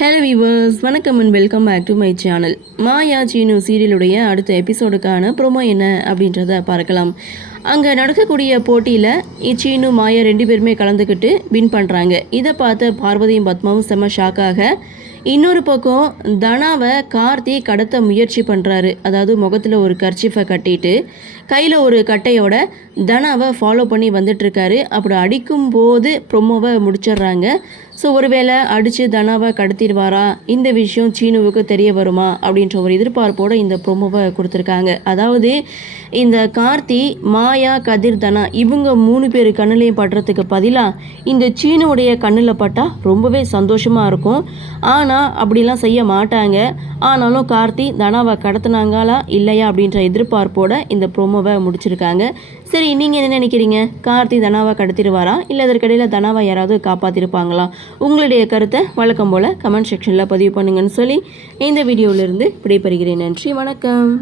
Hello viewers, வணக்கம் and welcome back to my channel. Maya Seenu சீரியலுடைய அடுத்த எபிசோடுக்கான ப்ரோமோ என்ன அப்படின்றத பார்க்கலாம். அங்கே நடக்கக்கூடிய போட்டியில் சீனு மாயா 2 பேருமே கலந்துக்கிட்டு வின் பண்ணுறாங்க. இதை பார்த்த பார்வதியும் பத்மாவும் செம்ம ஷாக்காக இன்னொரு பக்கம் தனாவை கார்த்தி கடத்த முயற்சி பண்ணுறாரு. அதாவது முகத்தில் ஒரு கர்ச்சிஃபை கட்டிட்டு கையில் ஒரு கட்டையோட தனாவை ஃபாலோ பண்ணி வந்துட்டுருக்காரு. அப்படி அடிக்கும்போது ப்ரொமோவை முடிச்சிடுறாங்க. ஸோ ஒருவேளை அடித்து தனாவை கடத்திடுவாரா, இந்த விஷயம் சீனுவுக்கு தெரிய வருமா அப்படின்ற ஒரு எதிர்பார்ப்போடு இந்த ப்ரொமோவை கொடுத்துருக்காங்க. அதாவது இந்த கார்த்தி, மாயா, கதிர், தனா இவங்க 3 பேர் கண்ணுலையும் படுறதுக்கு பதிலாக இந்த சீனுவுடைய கண்ணில் பட்டால் ரொம்பவே சந்தோஷமாக இருக்கும். ஆனால் அப்படிலாம் செய்ய மாட்டாங்க. ஆனாலும் கார்த்தி தனாவை கடத்தினாங்களா இல்லையா அப்படின்ற எதிர்பார்ப்போட இந்த ப்ரோமோவை முடிச்சிருக்காங்க. சரி, நீங்கள் என்ன நினைக்கிறீங்க? கார்த்தி தனாவை கடத்திடுவாரா, இல்லை அதற்கிடையில் தனாவை யாராவது காப்பாற்றிருப்பாங்களா? உங்களுடைய கருத்தை வழக்கம் போல் கமெண்ட் செக்ஷனில் பதிவு பண்ணுங்கன்னு சொல்லி இந்த வீடியோவிலிருந்து விடைபெறுகிறேன். நன்றி, வணக்கம்.